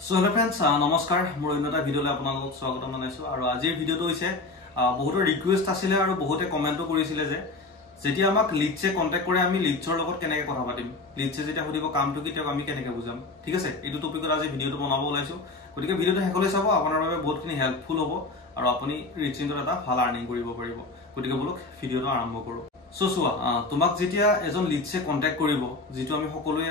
So hello friends, নমস্কাৰ মোৰ এটা ভিডিঅ'লৈ আপোনালোকক স্বাগতম জনাইছো আৰু আজিৰ ভিডিঅ'টো হৈছে বহুতৰ ৰিকুৱেষ্ট আছিল আৰু বহুতে কমেন্টও কৰিছিল যে যেতিয়া আমাক লিডছে কন্টাক্ট কৰে আমি লিডছৰ লগত কেনেকৈ কথা পাতিম লিডছে যেতিয়া সুধিব কামটো কি তেও আমি কেনেকৈ বুজাম ঠিক আছে এইটো টপিকত আজি ভিডিঅ'টো বনাব ওলাইছো গতিকে ভিডিঅ'টো হেকলৈ চাব আপোনাৰ বাবে বহুতখিনি হেল্পফুল হ'ব আৰু আপুনি ৰিচিন্টৰ এটা ভাল আৰ্নিং কৰিব পাৰিব গতিকে বলক ভিডিঅ'টো আৰম্ভ কৰো সো চোৱা তোমাক যেতিয়া এজন লিডছে কন্টাক্ট কৰিব যেটো আমি সকলোৱে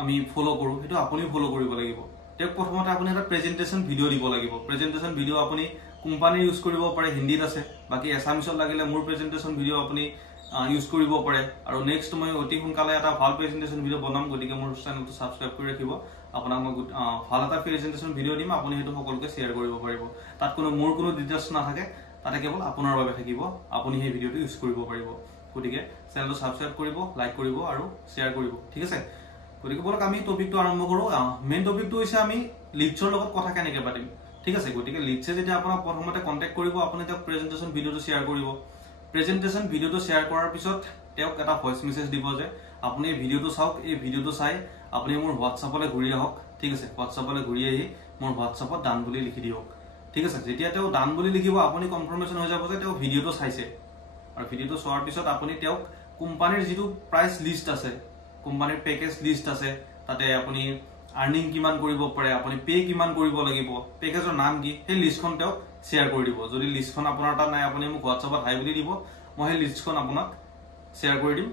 আমি ফলো কৰো হেতু আপুনি ফলো কৰিব লাগিব টেক প্ৰথমতে আপুনি এটা প্ৰেজেন্টেশন ভিডিও দিব লাগিব প্ৰেজেন্টেশন ভিডিও আপুনি কোম্পানী ইউজ কৰিব পাৰে হিন্দীত আছে বাকি এছামিছত লাগিলে মোৰ প্ৰেজেন্টেশন ভিডিও আপুনি ইউজ কৰিব পাৰে আৰু নেক্সট মই অতি সোনকালে এটা ভাল প্ৰেজেন্টেশন ভিডিও বনাম গতিকে মোৰ চেনেলটো সাবস্ক্ৰাইব কৰি ৰাখিব আপোনাক মই ভাল এটা প্ৰেজেন্টেশন ভিডিও দিম আপুনি হেতু সকলোকে শেয়াৰ কৰিব পাৰিব তাত কোনো মোৰ কোনো ডিটেইলছ নাথাকে তাতে কেৱল আপোনাৰ বাবে থাকিব আপুনি এই ভিডিওটো ইউজ কৰিব পাৰিব গতিকে চেনেলটো সাবস্ক্ৰাইব কৰিব লাইক কৰিব আৰু শেয়াৰ কৰিব ঠিক আছে গতিকে বলক আমি টপিকটো আৰম্ভ কৰো মেইন টপিকটো হৈছে আমি লিডছৰ লগত কথা কেনেকৈ পাতিম ঠিক আছে গতিকে লিডছে যেতিয়া আপোনাক প্ৰথমতে কন্টাক্ট কৰিব আপুনি তেওঁক প্ৰেজেন্টেশন ভিডিওটো শেয়াৰ কৰিব প্ৰেজেন্টেশন ভিডিওটো শেয়াৰ কৰাৰ পিছত তেওঁক এটা ভয়েস মেসেজ দিব যে আপুনি এই ভিডিওটো চাওক এই ভিডিওটো চাই আপুনি মোৰ WhatsAppলৈ ঘূৰি আহক ঠিক আছে WhatsAppলৈ ঘূৰি আহি মোৰ WhatsAppত ডান বুলি লিখি দিয়ক ঠিক আছে যেতিয়া তেওঁ ডান বুলি লিখিব আপুনি কনফাৰ্মেশন হৈ যাব যে তেওঁ ভিডিওটো চাইছে আৰু ভিডিওটো চোৱাৰ পিছত আপুনি তেওঁক কোম্পানীৰ যেটো প্ৰাইস লিষ্ট আছে কোম্পানীৰ পেকেজ লিষ্ট আছে তাতে আপুনি আৰ্নিং কিমান কৰিব পাৰে আপুনি পে কিমান কৰিব লাগিব পেকেজৰ নাম কি সেই লিষ্টখন তেওঁক শেয়াৰ কৰি দিব যদি লিষ্টখন আপোনাৰ তাত নাই আপুনি মোক WhatsAppত হাই বুলি দিব মই সেই লিষ্টখন আপোনাক শেয়াৰ কৰি দিম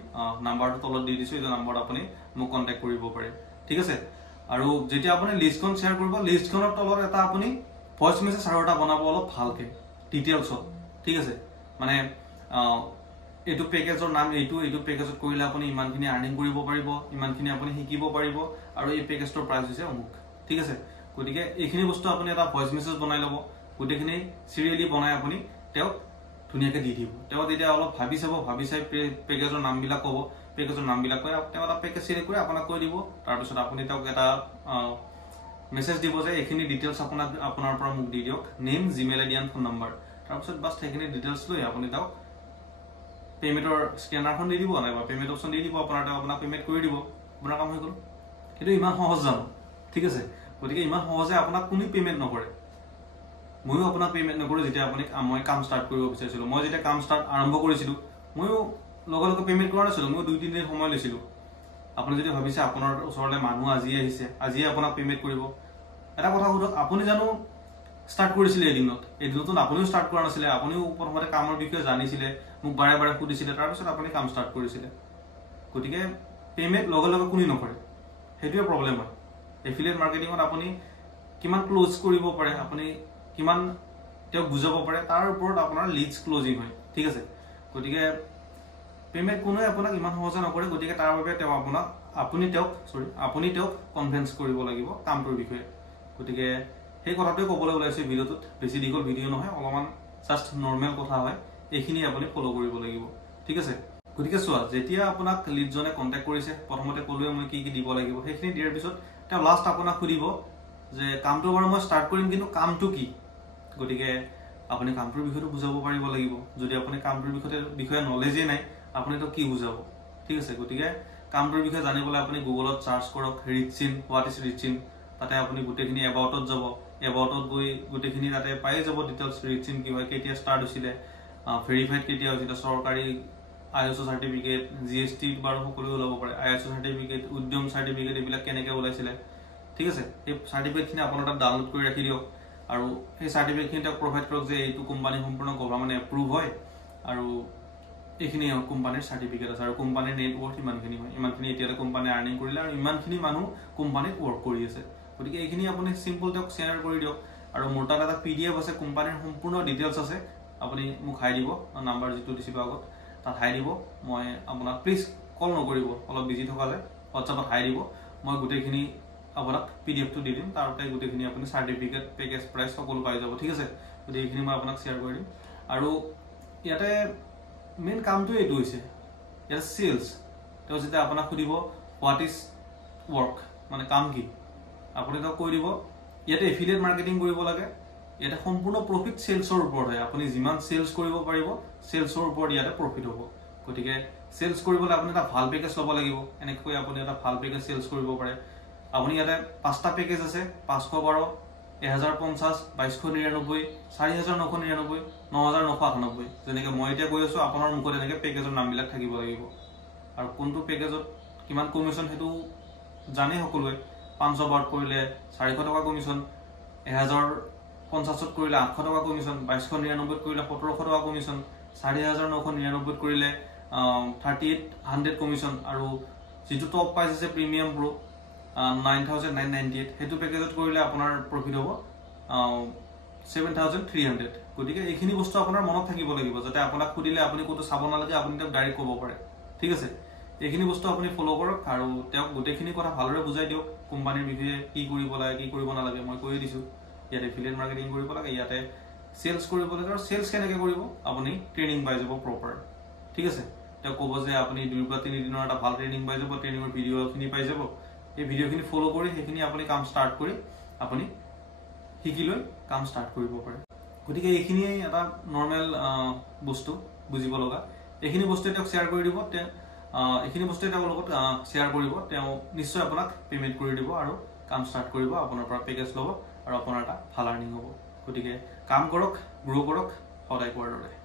নাম্বাৰটো তলত দি দিছো এই নাম্বাৰত আপুনি মোক কন্টাক্ট কৰিব পাৰে ঠিক আছে আৰু যেতিয়া আপুনি লিষ্টখন শেয়াৰ কৰিব লিষ্টখনৰ তলত এটা আপুনি ভয়েস মেসেজ আৰু এটা বনাব অলপ ভালকে ডিটেইলছত ঠিক আছে মানে এটো পেকেজৰ নাম এইটো পেকেজত কৰিলে আপুনি ইমানখিনি আৰ্নিং কৰিব পাৰিব ইমানখিনি আপুনি শিকিব পাৰিব আৰু এই পেকেজৰ প্ৰাইস হৈছে অমুক ঠিক আছে গতিকে এইখিনি বস্তু আপুনি এটা ভয়েস মেসেজ বনাই লব গতিখিনি সিৰিয়ালি বনাই আপুনি তেওঁক ধুনিয়াকৈ দি দিব তেওঁ যেতিয়া অলপ ভাবি চাই পেকেজৰ নামবিলাক ক'ব পেকেজৰ নামবিলাক কৈ তেওঁ এটা পেকেজ সিলেক্ট কৰি আপোনাক কৈ দিব তাৰ পিছত আপুনি তেওঁক এটা মেসেজ দিব যে এইখিনি ডিটেইলছ আপোনাৰ পৰা মোক দি দিয়ক name Gmail ID and phone number তাৰ পিছত বাস সেইখিনি ডিটেইলছ লৈ আপুনি তেওঁক পেমেন্টৰ স্ক্যানাৰখন দি দিব নাইবা পেমেন্ট অপচন দি দিব আপোনাক পেমেন্ট কৰি দিব আপোনাৰ কাম হৈ গল কিন্তু ইমান সহজ জানো ঠিক আছে গতিকে ইমান সহজে আপোনাক কোনো পেমেন্ট নকৰে মইও আপোনাক পেমেন্ট নকৰো যেতিয়া আপুনি মই কাম ষ্টাৰ্ট কৰিব বিচাৰিছিলো মই যেতিয়া কাম ষ্টাৰ্ট আৰম্ভ কৰিছিলো মইও লগলগে পেমেন্ট কৰা নাছিলো মই 2-3 দিন সময় লৈছিলো আপুনি যদি ভাবিছে আপোনাৰ ওচৰলৈ মানুহ আজি আহিছে আজি আপোনাক পেমেন্ট কৰিব এটা কথা সুধক আপুনি জানো স্টাৰ্ট কৰিছিল এদিনত আপুনিও স্টাৰ্ট কৰা নাছিল আপুনিও প্ৰথমতে কামৰ বিষয়ে জানিছিল মোক বাৰে বাৰে সুধিছিল তাৰ পিছত আপুনি কাম স্টাৰ্ট কৰিছিল গতিকে পেমেন্ট লগলগে কোনি নকৰে হেতুৱে প্ৰবলেম হয় এফিলিয়েট মাৰ্কেটিংত আপুনি কিমান ক্লোজ কৰিব পাৰে আপুনি কিমান তেও বুজাব পাৰে তাৰ ওপৰত আপোনাৰ লিডছ ক্লোজিং হয় ঠিক আছে গতিকে পেমেন্ট কোনে আপোনাক ইমান সহজে নকৰে গতিকে তাৰ বাবে তেও আপুনি তেওক কনভিন্স কৰিব লাগিব কামটোৰ বিষয়ে গতিকে সেই কথাটোই ক'বলৈ ওলাইছে ভিডিওটোত বেছি দীঘল ভিডিও নহয় অলপমান জাস্ট নরমাল কথা হয় এইখিনি আপুনি ফলো কৰিব লাগিব ঠিক আছে গতিকে চোৱা যেতিয়া আপোনাক লিডজনে কন্টাক্ট কৰিছে প্ৰথমতে কলোৱে মই কি দিব লাগিব সেইখিনি দিয়াৰ পিছত তেওঁ লাষ্ট আপোনাক সুধিব যে কামটো বাৰু মই ষ্টাৰ্ট কৰিম কিন্তু কামটো কি গতিকে আপুনি কামটোৰ বিষয়টো বুজাব পাৰিব লাগিব যদি আপুনি কামটোৰ বিষয়ে নলেজে নাই আপুনি তো কি বুজাব ঠিক আছে গতিকে কামটোৰ বিষয়ে জানিবলৈ আপুনি গুগলত সাৰ্চ কৰক ৰিচিন হোৱাট ইজ ৰিচিন তাতে আপুনি গুটেখিনি এবাউটত যাব এবাউটত গৈ গুটেখিনি তাতে পাই যাব ডিটেইলছ ৰিচিন কি হয় কেতিয়া ষ্টাৰ্ট হৈছিল ভেৰিফাইড কেতিয়া হৈছিল সৰকাৰি আইএসও সাৰ্টিফিকেট জিএসটি বাৰু সকলো ওলাব পাৰে আইএসও সাৰ্টিফিকেট উদ্যম সাৰ্টিফিকেট এইবিলাক কেনেকৈ ওলাইছিল ঠিক আছে এই সাৰ্টিফিকেটখিনি আপোনাৰ তাত ডাউনলোড কৰি ৰাখি দিয়ক আৰু এই সাৰ্টিফিকেটখিনি তাক প্ৰভাইড কৰক যে এইটো কোম্পানী সম্পূৰ্ণ গভৰ্ণমেণ্ট এপ্ৰুভ হয় আৰু এইখিনি কোম্পানীৰ সাৰ্টিফিকেট আছে আৰু কোম্পানীৰ নেটৱৰ্ক ইমানখিনি হয় ইমানখিনি এতিয়ালে কোম্পানী আৰ্নিং কৰিলে আৰু ইমানখিনি মানুহ কোম্পানীত ওয়াৰ্ক কৰি আছে গতিকে এইখিনি আপুনি সিম্পল তেওঁক শেয়াৰ কৰি দিয়ক আৰু মোৰ তাত এটা পিডিএফ আছে কোম্পানীৰ সম্পূৰ্ণ ডিটেইলছ আছে আপুনি মোক হাই দিব নাম্বাৰ যেটো দিছিলো আগত তাত হাই দিব মই আপোনাক প্লিজ কল নকৰিব অলপ বিজি থকা যায় WhatsAppত হাই দিব মই গুটেখিনি আপোনাক পিডিএফটো দি দিম তাৰতে গুটেখিনি আপুনি সাৰ্টিফিকেট পেকেজ প্ৰাইস সকলো পাই যাব ঠিক আছে গতিকে এইখিনি মই আপোনাক শেয়াৰ কৰি দিম আৰু ইয়াতে মেইন কামটো এইটো হৈছে ইয়াৰ সেলস তো যেতিয়া আপোনাক সুধিব হোৱাট ইজ ওয়াৰ্ক মানে কাম কি আপুনি তো কৈ দিব ইয়াতে এফিলিয়েট মাৰ্কেটিং কৰিব লাগে ইয়াতে সম্পূৰ্ণ প্ৰফিট সেলছৰ ওপৰত হয় আপুনি যিমান সেলছ কৰিব পাৰিব সেলছৰ ওপৰত ইয়াতে প্ৰফিট হ'ব গতিকে সেলছ কৰিবলৈ আপুনি এটা ভাল পেকেজ ল'ব লাগিব এনেকৈ আপুনি এটা ভাল পেকেজ সেলছ কৰিব পাৰে আপুনি ইয়াতে 5টা পেকেজ আছে 512 1050 2299 4999 9998 যেনেকৈ মই এতিয়া কৈ আছো আপোনাৰ মুখত এনেকৈ পেকেজৰ নামবিলাক থাকিব লাগিব আৰু কোনটো পেকেজত কিমান কমিশন হেতু জানে সকলোৱে 512 কৰিলে 400 টকা কমিশন 1050 কৰিলে 800 টকা কমিশন 2299 কৰিলে 1700 টকা কমিশন 4999 কৰিলে 3800 কমিশন আৰু যেটো টপ প্ৰাইস আছে প্ৰিমিয়াম প্ৰো 9998 হেতু পেকেজত কৰিলে আপোনাৰ প্ৰফিট হ'ব 7300 গতিকে এইখিনি বস্তু আপোনাৰ মনত থাকিব লাগিব যাতে আপোনাক খুদিলে আপুনি কোটো চাব নালাগে আপুনি তাক ডাইৰেক্ট ক'ব পাৰে ঠিক আছে এইখিনি বস্তু আপুনি ফলো কৰক আৰু তেওঁক গোটেইখিনি কথা ভালদৰে বুজাই দিয়ক কোম্পানীৰ বিষয়ে কি কৰিব লাগে কি কৰিব নালাগে মই কৈ দিছো ইয়াতে এফিলিয়েট মাৰ্কেটিং কৰিব লাগে ইয়াতে সেলস কৰিব লাগে আৰু সেলস কেনেকৈ কৰিব আপুনি ট্ৰেনিং পাই যাব প্ৰপাৰ ঠিক আছে তেওঁ ক'ব যে আপুনি 2 বা 3 দিনৰ এটা ভাল ট্ৰেনিং পাই যাব ট্ৰেনিংৰ ভিডিওখিনি পাই যাব এই ভিডিওখিনি ফলো কৰি সেইখিনি আপুনি কাম ষ্টাৰ্ট কৰি আপুনি শিকি লৈ কাম ষ্টাৰ্ট কৰিব পাৰে গতিকে এইখিনি এটা নৰমাল বস্তু বুজিব লগা এইখিনি বস্তু তেওঁক শেয়াৰ কৰি দিব এইখিনি বস্তু তেওঁৰ লগত শেয়াৰ কৰিব তেওঁ নিশ্চয় আপোনাক পেমেন্ট কৰি দিব আৰু কাম ষ্টাৰ্ট কৰিব আপোনাৰ পৰা পেকেজ ল'ব আৰু আপোনাৰ এটা ভাল আৰ্নিং হ'ব গতিকে কাম কৰক গ্ৰো কৰক সদায় কোৱাৰ দৰে